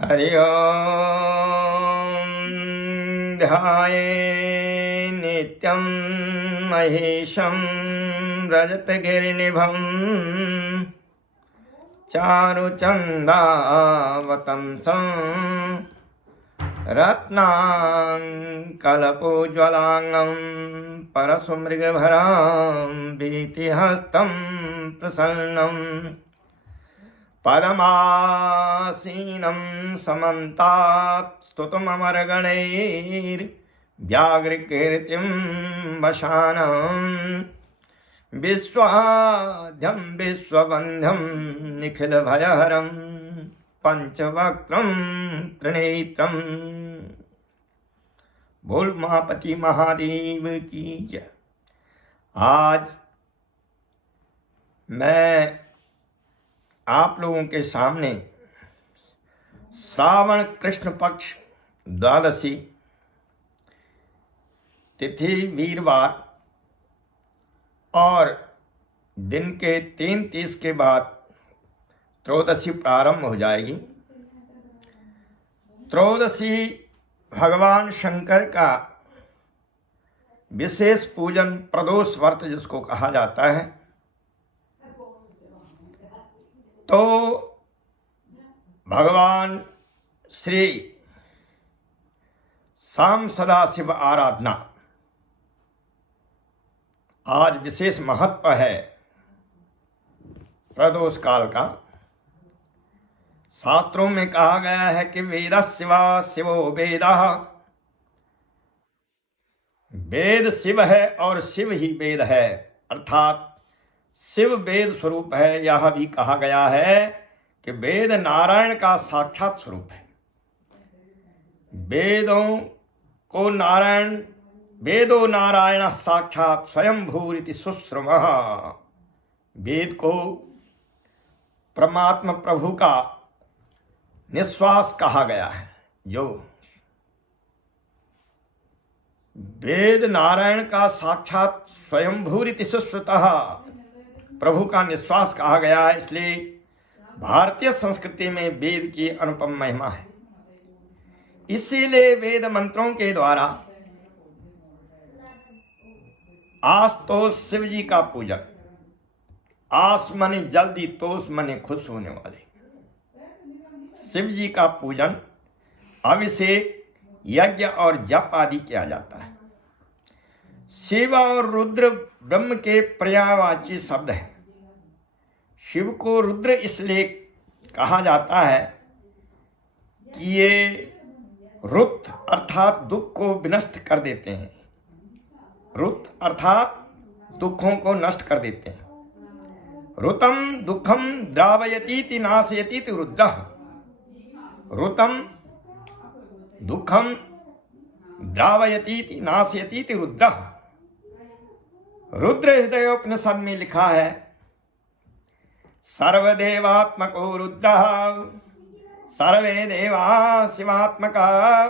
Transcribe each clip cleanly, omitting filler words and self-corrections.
हरि ओम ध्याये नित्यं महेशं रजतगिरिनिभं चारुचन्दावतंसं रत्नाकल्पोज्ज्वलांगं परशुमृगभरां भीतिहस्तं प्रसन्नं पदमासीनं समन्तात् स्तुतममरगणैर्व्याघ्रकीर्तिं वशानं विश्वाद्यं विश्ववन्ध्यं निखिलभयहरं पंचवक्त्रं त्रिनेत्रं। बोल उमापति महादेव की जय। आज मैं आप लोगों के सामने श्रावण कृष्ण पक्ष द्वादशी तिथि वीरवार और दिन के 3:30 के बाद त्रयोदशी प्रारंभ हो जाएगी। त्रयोदशी भगवान शंकर का विशेष पूजन प्रदोष व्रत जिसको कहा जाता है। तो भगवान श्री शाम सदाशिव आराधना आज विशेष महत्व है प्रदोष काल का। शास्त्रों में कहा गया है कि वेदस्य वा शिवो वेदः, वेद शिव है और शिव ही वेद है, अर्थात शिव वेद स्वरूप है। यह भी कहा गया है कि वेद नारायण का साक्षात स्वरूप है। वेदो नारायण साक्षात स्वयं भूरिति सुश्रुमः। वेद को परमात्मा प्रभु का निश्वास कहा गया है। जो वेद नारायण का साक्षात स्वयं भूरिति सुश्रुतः प्रभु का निश्वास कहा गया है। इसलिए भारतीय संस्कृति में वेद की अनुपम महिमा है। इसीलिए वेद मंत्रों के द्वारा आस्तोष शिव जी का पूजन, आस मने जल्दी, तोष मने खुश होने वाले शिव जी का पूजन, अभिषेक, यज्ञ और जप आदि किया जाता है। शिव और रुद्र ब्रह्म के पर्यायवाची शब्द है। शिव को रुद्र इसलिए कहा जाता है कि ये रुत अर्थात दुख को विनष्ट कर देते हैं। रुत अर्थात दुखों को नष्ट कर देते हैं। रुतम दुखम द्रावयतीति नाशयतीति रुद्रः। रुतम दुखम द्रावयतीति नाशयतीति रुद्रः। रुद्र हृदयोपनिषद में लिखा है, सर्वदेवात्मको रुद्रः सर्वे देवा शिवात्मका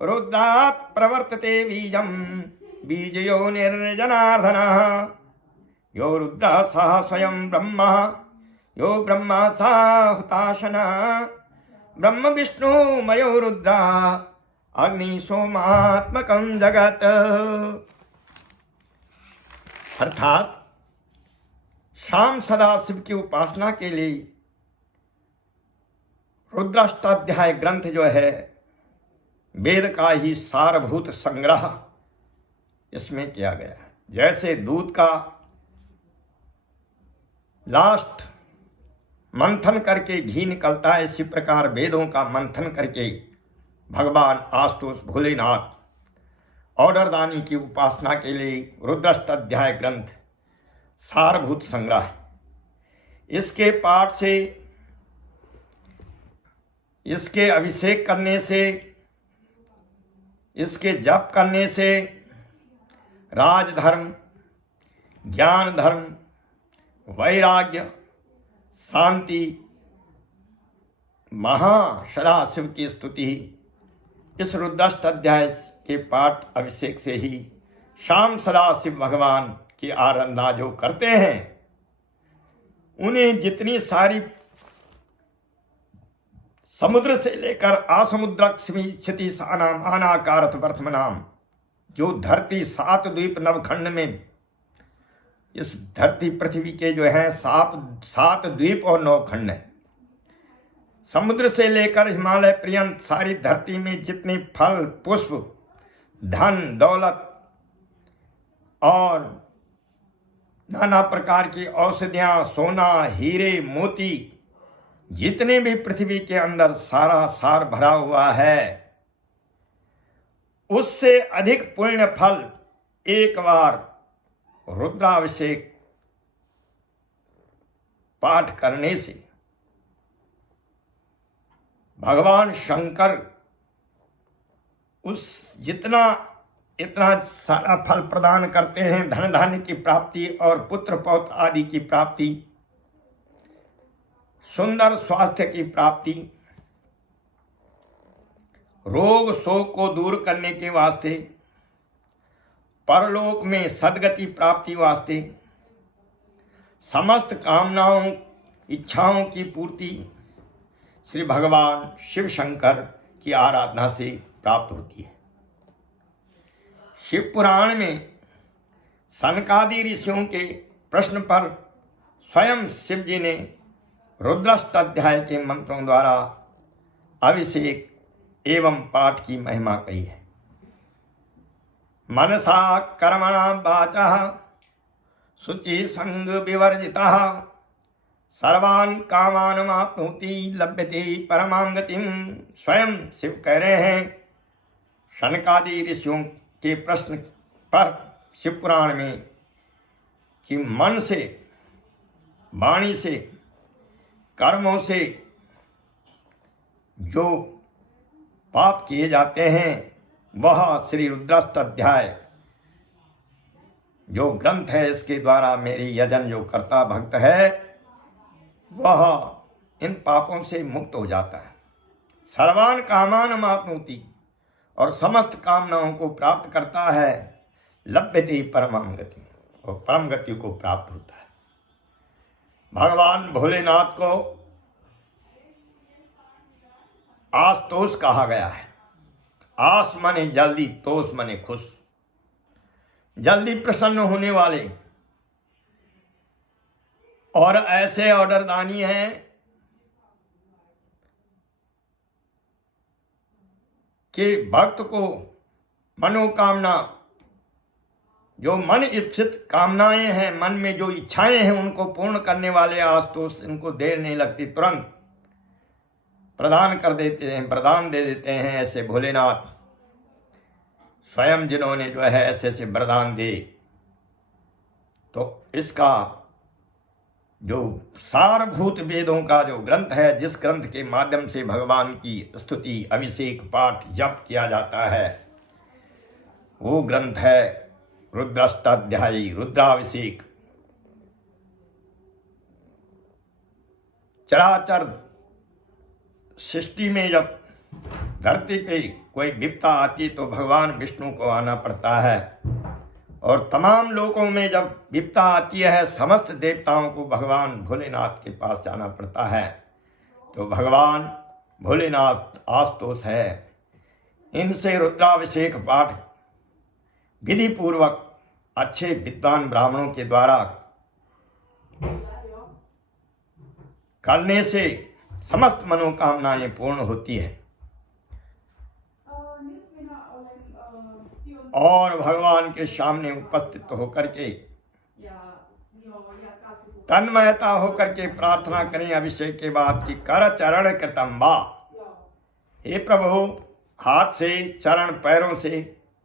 रुद्रात् प्रवर्तते बीजं बीजयो निर्जनार्दनः। यो रुद्रः सः स्वयं ब्रह्म, यो ब्रह्मा सः हुताशनः। ब्रह्म विष्णु मयो रुद्रः अग्नि सोमात्मकं जगत्। अर्थात शाम सदाशिव की उपासना के लिए रुद्राष्टाध्याय ग्रंथ जो है वेद का ही सारभूत संग्रह इसमें किया गया है। जैसे दूध का लास्ट मंथन करके घी निकलता है, इसी प्रकार वेदों का मंथन करके भगवान आशुतोष भोलेनाथ ऑर्डरदानी की उपासना के लिए रुद्राष्टाध्याय ग्रंथ सारभूत संग्रह। इसके पाठ से, इसके अभिषेक करने से, इसके जप करने से राजधर्म, ज्ञान धर्म, वैराग्य, शांति, महासदाशिव की स्तुति इस रुद्राष्टाध्याय के पाठ अभिषेक से ही शाम सदाशिव भगवान की आराधना जो करते हैं उन्हें जितनी सारी समुद्र से लेकर आसमुद्रक स्थिति सानाम अनाकारत वर्तमनाम, जो धरती 7 द्वीप नवखंड में, इस धरती पृथ्वी के जो है 7 द्वीप और 9 खंड है। समुद्र से लेकर हिमालय पर्यंत सारी धरती में जितने फल पुष्प धन दौलत और नाना प्रकार की औषधियां सोना हीरे मोती जितने भी पृथ्वी के अंदर सारा सार भरा हुआ है, उससे अधिक पुण्य फल एक बार रुद्राभिषेक पाठ करने से भगवान शंकर उस इतना सारा फल प्रदान करते हैं। धन धान्य की प्राप्ति और पुत्र पौत्र आदि की प्राप्ति, सुंदर स्वास्थ्य की प्राप्ति, रोग शोक को दूर करने के वास्ते, परलोक में सद्गति प्राप्ति वास्ते, समस्त कामनाओं इच्छाओं की पूर्ति श्री भगवान शिव शंकर की आराधना से प्राप्त होती है। शिव पुराण में सनकादि ऋषियों के प्रश्न पर स्वयं शिव जी ने रुद्राष्टाध्याय के मंत्रों द्वारा अभिषेक एवं पाठ की महिमा कही है। मनसा कर्मणा वाचा शुचि संग विवर्जिता सर्वान कामानमाप्नोति लभ्यते परमां गतिम। स्वयं शिव कह रहे हैं सनकादि ऋषियों के प्रश्न पर शिव पुराण में कि मन से, वाणी से, कर्मों से जो पाप किए जाते हैं, वह श्री रुद्राष्टाध्याय जो ग्रंथ है इसके द्वारा मेरी यजन जो करता भक्त है वह इन पापों से मुक्त हो जाता है। सर्वान कामान माप्नोति, और समस्त कामनाओं को प्राप्त करता है। लभ्यते परमां गति, और परम गति को प्राप्त होता है। भगवान भोलेनाथ को आशुतोष कहा गया है। आस माने जल्दी, तोष माने खुश, जल्दी प्रसन्न होने वाले। और ऐसे ऑर्डरदानी हैं कि भक्त को मनोकामना, जो मन इच्छित कामनाएं हैं, मन में जो इच्छाएं हैं, उनको पूर्ण करने वाले आशुतोष, इनको देर नहीं लगती, तुरंत प्रदान कर देते हैं, वरदान दे देते हैं। ऐसे भोलेनाथ स्वयं जिन्होंने जो है ऐसे ऐसे वरदान दे, तो इसका जो सारभूत वेदों का जो ग्रंथ है, जिस ग्रंथ के माध्यम से भगवान की स्तुति अभिषेक पाठ जप किया जाता है, वो ग्रंथ है रुद्राष्टाध्यायी रुद्राभिषेक। चराचर सृष्टि में जब धरती पे कोई विपदा आती तो भगवान विष्णु को आना पड़ता है, और तमाम लोकों में जब विपदा आती है समस्त देवताओं को भगवान भोलेनाथ के पास जाना पड़ता है। तो भगवान भोलेनाथ आशुतोष है। इनसे रुद्राभिषेक पाठ विधि पूर्वक अच्छे विद्वान ब्राह्मणों के द्वारा करने से समस्त मनोकामनाएं पूर्ण होती है, और भगवान के सामने उपस्थित होकर के तन्मयता होकर के प्रार्थना करें अभिषेक के बाद कि कर चरण कृतम वा, हे प्रभु, हाथ से, चरण पैरों से,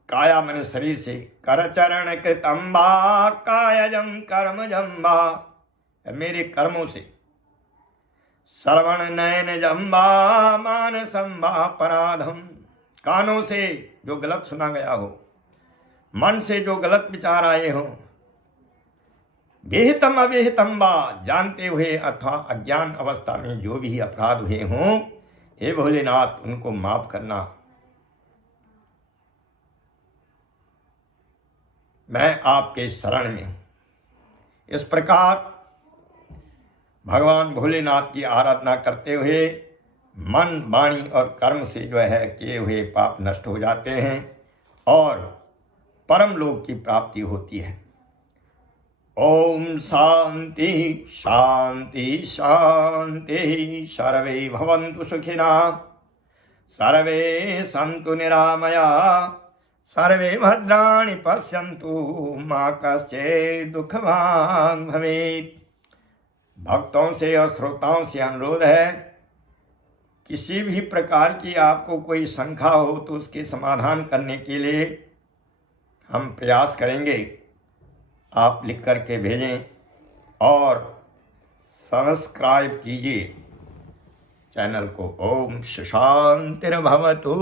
काया मन शरीर से, कर चरण कृतम वा कायजम कर्मजम वा, मेरे कर्मों से, श्रवण नयन जम्बा मानसम वा अपराधम, कानों से जो गलत सुना गया हो, मन से जो गलत विचार आए हो, विहितम अविहितम वा, जानते हुए अथवा अज्ञान अवस्था में जो भी अपराध हुए हों, हे भोलेनाथ उनको माफ करना। मैं आपके शरण में हूं। इस प्रकार भगवान भोलेनाथ की आराधना करते हुए मन, वाणी और कर्म से जो है किए हुए पाप नष्ट हो जाते हैं और परम लोक की प्राप्ति होती है। ओम शांति शांति शांति। सर्वे भवन्तु सुखिनः, सर्वे सन्तु निरामया, सर्वे भद्राणि पश्यन्तु, मा कश्चित् दुःखभाग् भवेत्। भक्तों से और श्रोताओं से अनुरोध है, किसी भी प्रकार की आपको कोई शंका हो तो उसके समाधान करने के लिए हम प्रयास करेंगे। आप लिख करके भेजें और सब्सक्राइब कीजिए चैनल को। ओम शांतिर्भवतु।